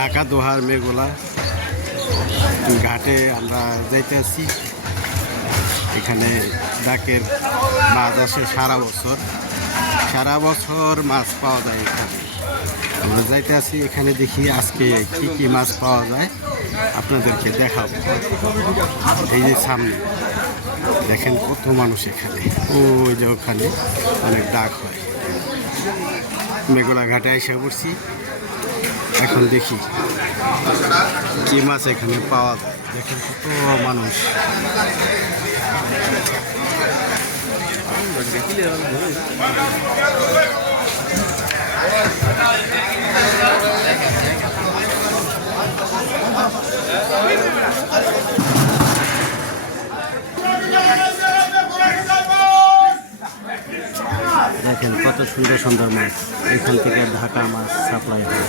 ঢাকা, দোহার, মেঘোলা ঘাটে আমরা যাইতে আছি এখানে ডাকের মাছ আসে সারা বছর। সারা বছর মাছ পাওয়া যায় এখানে। আমরা যাইতে আছি এখানে দেখি আজকে কি কি মাছ পাওয়া যায়। আপনাদেরকে দেখাবো। এই যে সামনে, দেখেন কত মানুষ এখানে। ওই যে ওখানে অনেক ডাক হয়। মেঘোলা ঘাটে এসে পড়ছি। এখন দেখি কি মাছ এখানে পাওয়া যায়। দেখেন কত মানুষ। দেখেন কত সুন্দর সুন্দর মাছ। এখান থেকে ঢাকা মাছ সাপ্লাই হয়।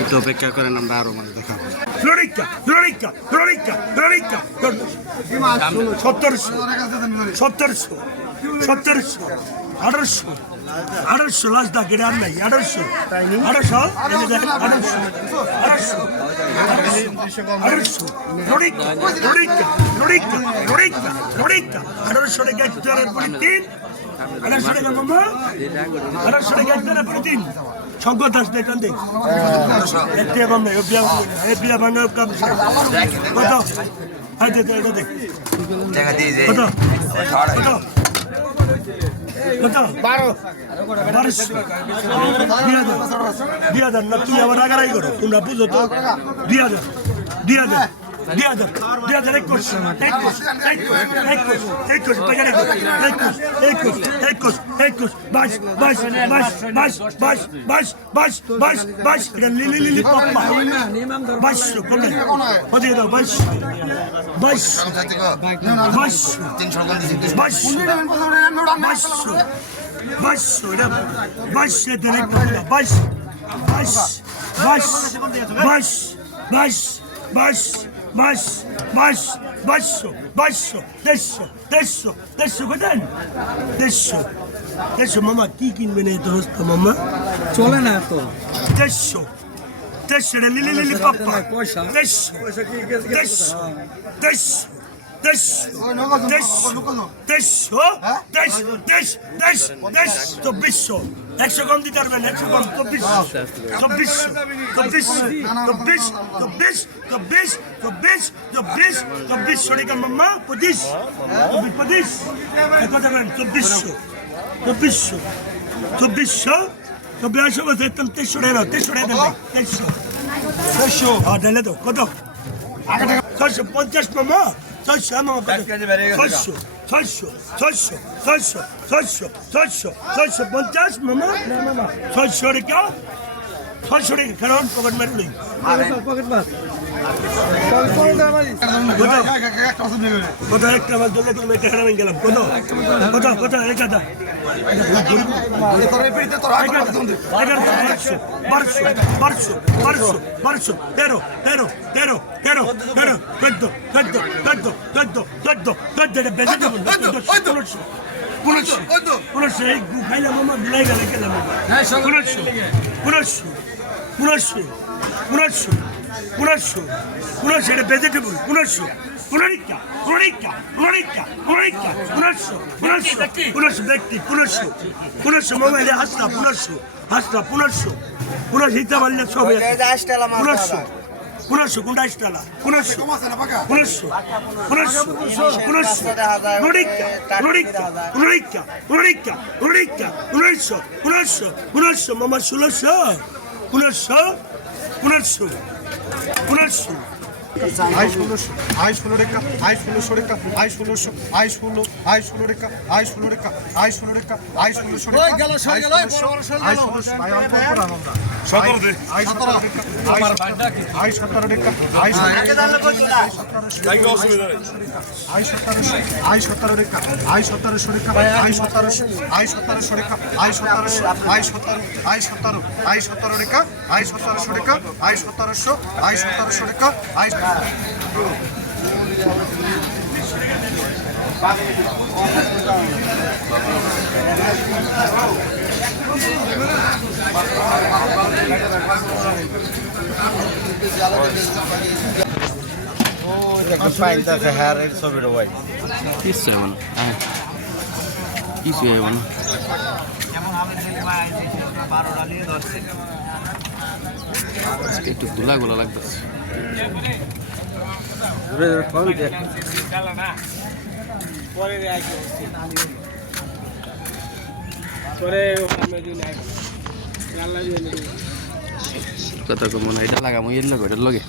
একটু অপেক্ষা করেন আমরা আরও মাছ দেখাবো. সত্তরশো সত্তরশো সত্তরশো আঠারোশো আড়াইশো লাস্ট দা গেড়ে আর নাই আড়াইশো। আড়াইশো আড়াইশো। আড়াইশো আড়াইশো। লড়িকা লড়িকা লড়িকা লড়িকা লড়িকা আড়াইশো টাকা এক হাজার কুড়ি তিন। আড়াইশো টাকা মামা। বারো। দুই হাজার না তুমি আবার আগারাই করো? তোমরা বুঝো তো। দুই হাজার দুই হাজার দুই হাজার দুই হাজার একুশ একুশ একুশ একুশ একুশ একুশ একুশ একুশ বাইশ বাইশ বাইশ বাইশ বাইশ বাইশ বাইশ বাইশ বাইশ এটা লিলি লিলি পাপ্পা বাইশশো কমে ওদিকে দাও বাইশশো তিনশো কম দিয়েছি বাইশশো বাইশশো এটা বাইশশো দেড় বাইশ বাইশ বাইশ বাইশ বাইশ বাইশ বাইশ বাইশ বাইশশো বাইশশো দেড়শো দেড়শো দেড়শো কোথায় দেড়শো দেড়শো মামা কি কিনবেন এই দোস্ত মামা চলে না তো। দেড়শো দেড়শো এটা লিলি লিলি পাপ্পা। পয়সা। দেড়শো দেড়শো দেড়শো দেড়শো দেড়শো দেড়শো দেড় দেড় দেড় দেড় চব্বিশশো একশো কম দিতে পারবেন একশো কম চব্বিশশো চব্বিশশো চব্বিশশো চব্বিশ চব্বিশ চব্বিশ চব্বিশ চব্বিশ চব্বিশশো টাকা মাম্মা পঁচিশ চব্বিশ পঁচিশ কথা বলেন চব্বিশশো চব্বিশশো চব্বিশশো চব্বিশশো বলছে তেইশশো টাকা তেইশশো টাকা দেন তেইশশো ছয়শো হ্যাঁ ঢেলে তো কত ছয়শো পঞ্চাশ মামা ছয়শো মামা ছয়শো ছয়শো ছয়শো ছয়শো ছয়শো ছয়শো ছয়শো পঞ্চাশ মামা? না মামা। ছয়শো টাকা? ছয়শো টাকা খেলোয়াড় পকেট মারি নেই। পকেট মার কোথাও একটা মাছ ধরলে গেলাম কোথাও কোথাও কোথাও এক তেরো তেরো তেরো তেরো তেরো চোদ্দ চোদ্দ চোদ্দ চোদ্দ চোদ্দ এটা ভেজিটেবল পনেরোশো পুনরিকা পুনরিকা পুনরিকা পুনরিকা পনেরোশো পনেরোশো পনেরোশো ব্যক্তি পনেরোশো পনেরোশো মোবাইলে হাসলা পনেরোশো হাসলা পনেরোশো পনেরোশো হিতে মারলে সব পনেরোশো পনেরোশো কোনটা স্টালা পনেরোশো পনেরোশো পনেরোশো পনেরোশো পুনরিকা পুনরিকা পুনরিকা পুনরিকা পুনরিকা পনেরোশো পনেরোশো পনেরোশো মামা ষোলোশো পনেরোশো পনেরোশো পনেরোশো আই ষোলোশো আই ষোলো রেখা আই ষোলোশো রেখা আই ষোলোশো আই ষোলো আই ষোলো রেখা আই ষোলো রেখা আই ষোলো রেখা আই ষোলোশো রেখা আই ষোলোশো আই ষোলোশো আই অল্প অল্প রাখো আমরা। আই সতেরো রেখা আই সতেরো রেখা আই সতেরোশো রেখা আই সতেরোশো রেখা আই সতেরোশো রেখা আই সতেরোশো আই সতেরো আই সতেরো আই সতেরো রেখা আই সতেরোশো রেখা আই সতেরোশো আই সতেরোশো রেখা আই কিছু হবে না কিছু হবে না আজকে একটু গুলা গোলা লাগতেছে কথা কম মনে হয় এটা লাগামো এর লগে এটার লগে।